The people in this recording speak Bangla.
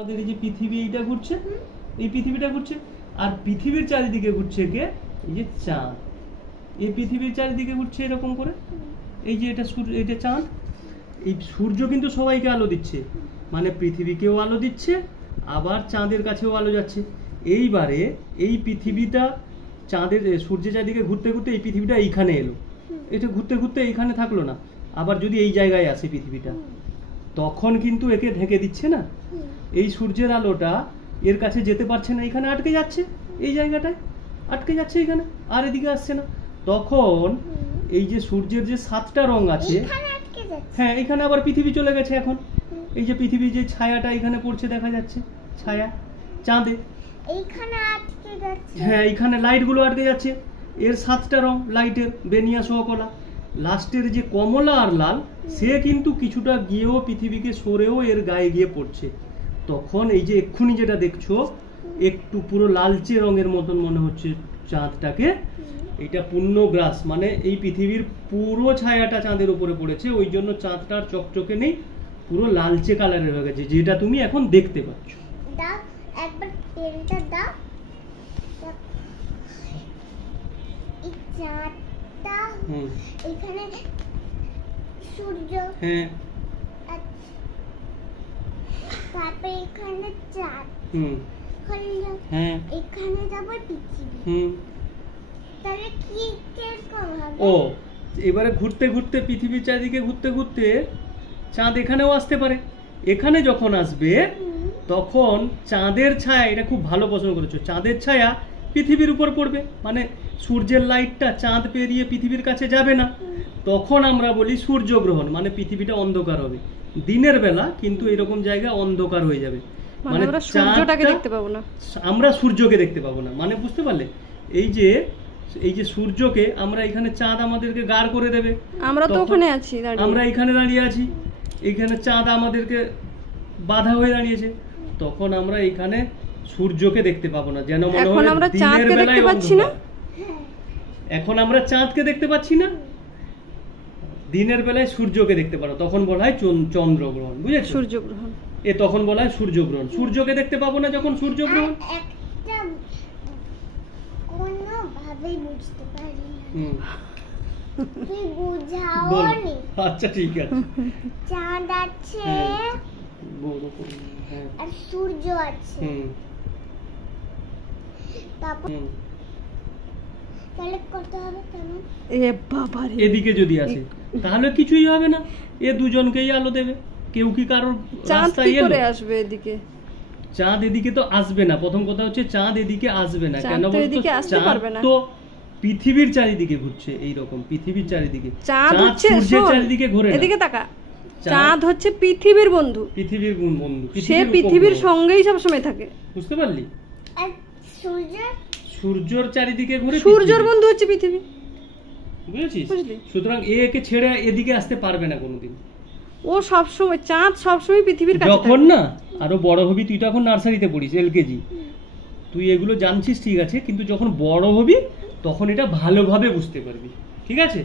আমাদের এই যে পৃথিবী এইটা ঘুরছে, এই পৃথিবীটা ঘুরছে, আর পৃথিবীর চারিদিকে ঘুরছে কে? এই যে চাঁদ। এই পৃথিবীর চারিদিকে ঘুরছে এরকম করে। এই যে এটা সূর্য, এটা চাঁদ। এই সূর্য কিন্তু সবাইকে আলো দিচ্ছে, মানে পৃথিবীকেও আলো দিচ্ছে, আবার চাঁদের কাছেও আলো যাচ্ছে। এইবারে এই পৃথিবীটা চাঁদের সূর্যের চারিদিকে ঘুরতে ঘুরতে এই পৃথিবীটা এইখানে এলো, এটা ঘুরতে ঘুরতে এইখানে থাকলো না। আবার যদি এই জায়গায় আসে পৃথিবীটা, তখন কিন্তু একে ঢেকে দিচ্ছে না। এই সূর্যের আলোটা এর কাছে যেতে পারছে না, এখানে আটকে যাচ্ছে, এই জায়গাটায় আটকে যাচ্ছে এখানে, আর এদিকে আসছে না। তখন এই যে সূর্যের যে 7টা রং আছে, হ্যাঁ এখানে আবার পৃথিবী চলে গেছে এখন। এই যে পৃথিবীর যে ছায়াটা এখানে পড়ছে দেখা যাচ্ছে, ছায়া চাঁদে এইখানে আটকে যাচ্ছে, হ্যাঁ এইখানে লাইট গুলো আটকে যাচ্ছে। এর 7টা রং লাইটের, বেনিয়া সহকলা। লাস্টের যে কমলা আর লাল, সে কিন্তু কিছুটা গিয়েও পৃথিবীকে সরেও এর গায়ে গিয়ে পড়ছে। তখন এই যে এক্ষুনি যেটা দেখছো একটু পুরো লালচে রঙের মতন মনে হচ্ছে চাঁদটাকে, এটা পূর্ণগ্রাস, মানে এই পৃথিবীর পুরো ছায়াটা চাঁদের উপরে পড়েছে, ওই জন্য চাঁদটার চকচকে নেই, পুরো লালচে কালারের হয়ে গেছে, যেটা তুমি এখন দেখতে পাচ্ছ। দাও একবার তেলটা দাও। এই চাঁদটা এখানে সূর্য, হ্যাঁ তারপরে এখানে চাঁদ, হ্যাঁ এখানে যাবে পৃথিবী। তাহলে কি কিরকম হবে? ও এবারে ঘুরতে ঘুরতে পৃথিবীর চারিদিকে ঘুরতে ঘুরতে চাঁদ এখানেও আসতে পারে। এখানে যখন আসবে তখন চাঁদের ছায়া, এটা খুব ভালো প্রশ্ন করেছো, চাঁদের ছায়া পৃথিবীর উপর পড়বে, মানে সূর্যের লাইটটা চাঁদ পেরিয়ে পৃথিবীর কাছে যাবে না। তখন আমরা বলি সূর্যগ্রহণ, মানে পৃথিবীটা অন্ধকার হবে দিনের বেলা, কিন্তু এরকম জায়গা অন্ধকার হয়ে যাবে, মানে সূর্যটাকে দেখতে পাবো না, আমরা সূর্যকে দেখতে পাবো না। মানে বুঝতে পারলে, এই যে সূর্যকে আমরা এখানে, চাঁদ আমাদেরকে গাঢ় করে দেবে, আমরা তো ওখানে আছি, আমরা এখানে দাঁড়িয়ে আছি, এইখানে চাঁদ আমাদেরকে বাধা হয়ে দাঁড়িয়েছে, তখন আমরা এখানে সূর্যকে দেখতে পাবো না, যেন মনে হয় আমরা চাঁদকে দেখতে পাচ্ছি না। এখন আমরা চাঁদকে দেখতে পাচ্ছি না, দিনের বেলায় সূর্যকে দেখতে পারো, তখন বলা হয় চন্দ্রগ্রহণ, বুঝেছো? সূর্যগ্রহণ, তখন বলা হয় সূর্যগ্রহণ। সূর্যকে দেখতে পাবো না যখন সূর্যগ্রহণ। একটা কোনোভাবেই বুঝতে পারি না, তুই বুঝাওনি। আচ্ছা ঠিক আছে। চাঁদ আছে আর সূর্য আছে, তারপর তাহলে কত হবে? কেমন এ বাবা রে, এদিকে যদি আসে তাহলে কিছুই হবে না, এ দুজনকেই আলো দেবে। কেউ কি কারোর রাস্তায় এলো? আসবে এদিকে? চাঁদ এদিকে তো আসবে না, প্রথম কথা হচ্ছে চাঁদ এদিকে আসবে না। কেন বলতো? চাঁদ তো পৃথিবীর চারিদিকে ঘুরছে, এইরকম পৃথিবীর চারিদিকে, চাঁদ সূর্যের চারিদিকে ঘোরে না। এদিকে তাকা, চাঁদ হচ্ছে পৃথিবীর বন্ধু, পৃথিবীর বন্ধু, সে পৃথিবীর সঙ্গেই সব সময় থাকে, বুঝতে পারলি? আর সূর্যের চারিদিকে ঘুরে, সূর্যের বন্ধু হচ্ছে পৃথিবী, বুঝেছিস? সুতরাং একে ছেড়ে এদিকে আসতে পারবে না কোনোদিন। ও সব সময়, চাঁদ সব সময় পৃথিবীর কাছে। যখন না আরো বড় হবি, তুই তো এখন নার্সারিতে পড়িস, LKG, তুই এগুলো জানছিস ঠিক আছে, কিন্তু যখন বড় হবি তখন এটা ভালোভাবে বুঝতে পারবি, ঠিক আছে?